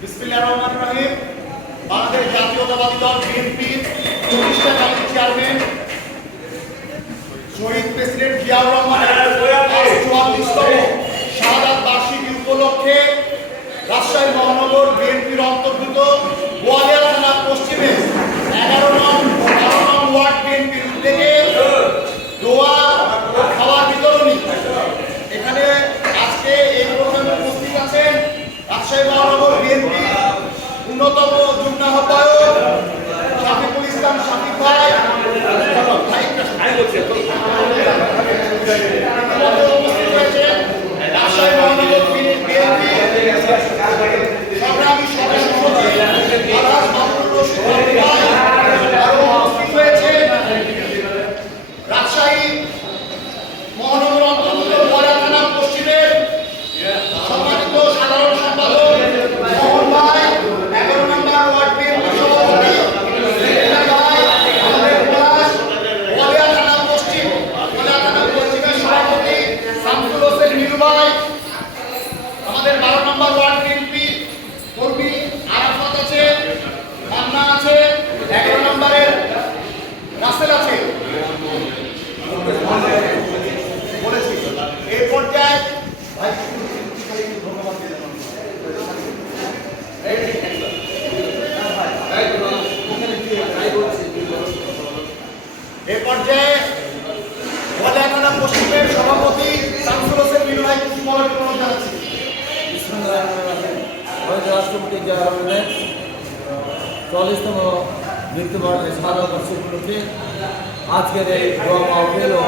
বিসমিল্লাহির রহমানির রহিম। বাংলাদেশ জাতীয়তাবাদী দল বিএনপির প্রতিষ্ঠা কমিটির চেয়ারম্যান শহীদ প্রেসিডেন্ট জিয়াউর রহমানের 44তম শাহাদাত বার্ষিকী উপলক্ষে রাজশাহী মহানগর বিএনপির অন্তর্গত বোয়ালিয়া থানা পশ্চিমে 11 নং ও 12 নং ওয়ার্ড বিএনপির উদ্যোগে দোয়া ও খাবার বিতরণী। এখানে আজকে এই প্রোগ্রামে উপস্থিত আছেন রাজশাহী মহানগর বিএনপি অন্যতম যুগ্ম আহ্বায়ক শাফিকুল ইসলাম শাফিক ভাই, উপস্থিত হয়েছেন রাজশাহী মহানগর বিএনপি সংগ্রামী সদস্য সচিব আলহাজ মাহমুদুর রশিদ ভাই, আরো উপস্থিত হয়েছেন রাজশাহী মহানগর অন্তর্গত বোয়ালিয়া থানা পশ্চিমের সম্মানিত সাধারণ সম্পাদক মোহন ভাই, 11 নম্বর ওয়ার্ড বিএনপি সভাপতি ভাই, আমাদের বোয়ালিয়া থানা পশ্চিমের সভাপতি শামসুল হোসেন মিলু ভাই, আমাদের 12 নম্বর ওয়ার্ড বিএনপি কর্মী আরাফাত আছে, মান্না আছে, 11 নম্বরের রাসেল আছে। বলেছি এই পর্যায়ে বোয়ালিয়া থানা পশ্চিমের সভাপতি শামসুল হোসেন মিলু ভাই কিছু বলার জন্য জানাচ্ছি। রাষ্ট্রপতি জিয়া রহমানের 40তম মৃত্যুবার্ষিকী শাহাদাত বার্ষিকী উপলক্ষে আজকের এই দোয়া মাহফিল ও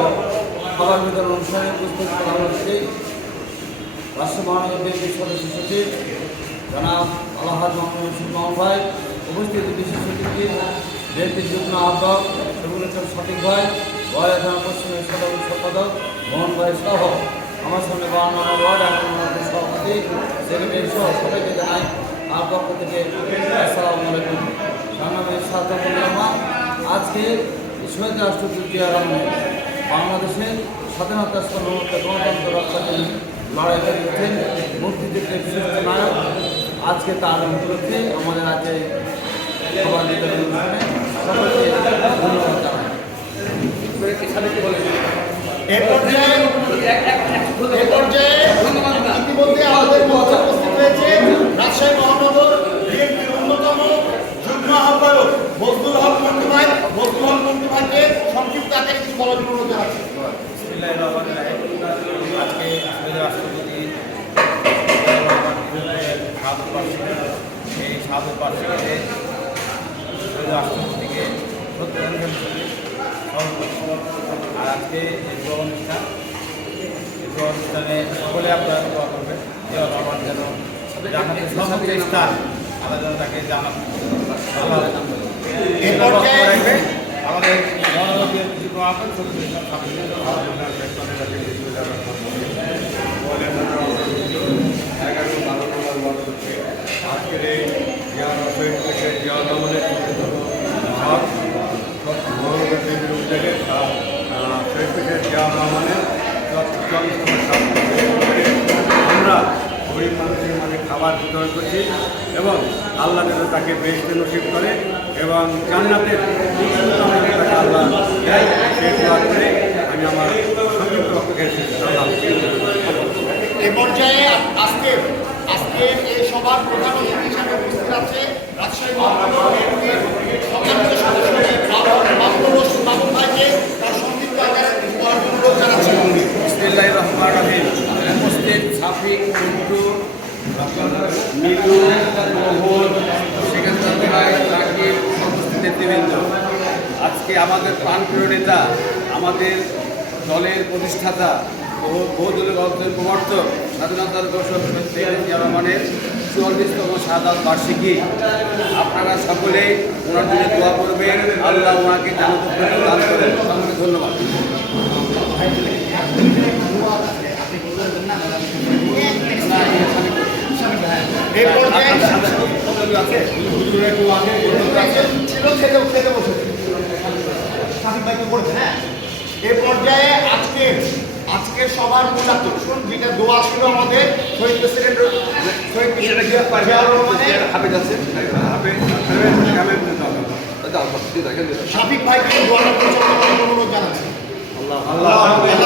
খাবার বিতরণ অনুষ্ঠানে উপস্থিত প্রধান অতিথি রাষ্ট্র মহানগর বিএনপির সদস্য সচিব জনাব আলহাজ মাহমুদুর রশিদ ভাই, উপস্থিত বিশেষ অতিথি বিএনপির যুগ্ম আহ্বায়ক শফিকুল ইসলাম শাফিক ভাই, বোয়ালিয়া থানা পশ্চিমের সাধারণ সম্পাদক মোহন ভাই সহ আমার সামনে 52 নম্বর ওয়ার্ড 11 নম্বর সভাপতি সেক্রেটারি সহ সবাইকে জানাই আমার পক্ষ থেকে আসসালামু আলাইকুম। সংগ্রামের সাথে আজকে শহীদ রাষ্ট্রপতি জিয়া রহমান বাংলাদেশের স্বাধীনতা সার্বভৌমত্ব গণতন্ত্র রক্ষার লড়াই করেছেন, মুক্তিযুদ্ধের বিশিষ্ট নায়ক। আজকে তার উপলক্ষে আমাদের আজকে খাবার বিতরণ অনুষ্ঠানে সকলকে ধন্যবাদ জানাই। ইতিমধ্যে আমাদের মধ্যে উপস্থিত হয়েছে রাজশাহী মহানগর বিএনপির অন্যতম যুগ্ম আহ্বায়ক বজলুল হক মন্টু ভাই। বজলুল হক মন্টু ভাইকে সংক্ষিপ্ত আকারে কিছু বলার জন্য জানাচ্ছি। আজকে রাষ্ট্রপতি এই শাহাদাত বার্ষিকীতে রাষ্ট্রপতিকে আর আজকে এই অনুষ্ঠানে সকলে আপনারা দোয়া করবেন যে রহমান যেন জানাতে সর্বোচ্চ স্থান আমরা যেন তাকে জানাবো। আমাদের মহানগরীয় যুগ্ম আজকের এই জিয়া রহমানের মহানগর বিএনপির উদ্যোগে শহীদ প্রেসিডেন্ট জিয়া রহমানের আমরা গরিব মানুষের মাঝে খাবার বিতরণ করছি এবং আল্লাহ যেন তাকে বেহেশতে নসিব করে এবং জান্নাতের তাকে আল্লাহ দেয় সেই দোয়া করে আমি আমার সংক্ষিপ্ত বক্তব্যে শেষ করলাম। এ পর্যায়ে আজকের এই সভার প্রধান অতিথি হিসেবে উপস্থিত আছে রাজশাহী মহানগর বিএনপির সম্মানিত সদস্য মাহমুদুর রশিদ মামুন ভাইকে তার সংক্ষিপ্ত আকারে বলার অনুরোধ জানাচ্ছি। বিসমিল্লাহির রহমানির রহিম। উপস্থিত শাফিক, মন্টু, মিলু, মোহন, সেকেন্দ্র ভাই, তাকিব, উপস্থিত নেতৃবৃন্দ, আজকে আমাদের প্রাণপ্রিয় নেতা, আমাদের দলের প্রতিষ্ঠাতা ও বহুদলীয় গণতন্ত্রের প্রবর্তক, স্বাধীনতার ঘোষক শহীদ জিয়া রহমানের 44তম শাহাদাত বার্ষিকী। আপনারা সকলেই ওনার জন্য দোয়া করবেন, আল্লাহ ওনাকে জান্নাতুল দান করেন। সকলকে ধন্যবাদ। এ পর্যায়ে আজকের সবার মূল আকর্ষণ যেটা দোয়া ছিল আমাদের শহীদ প্রেসিডেন্ট জিয়াউর রহমানের শাফিক ভাইকে দোয়াটা পরিচালনা করার অনুরোধ জানাচ্ছি। আল্লাহ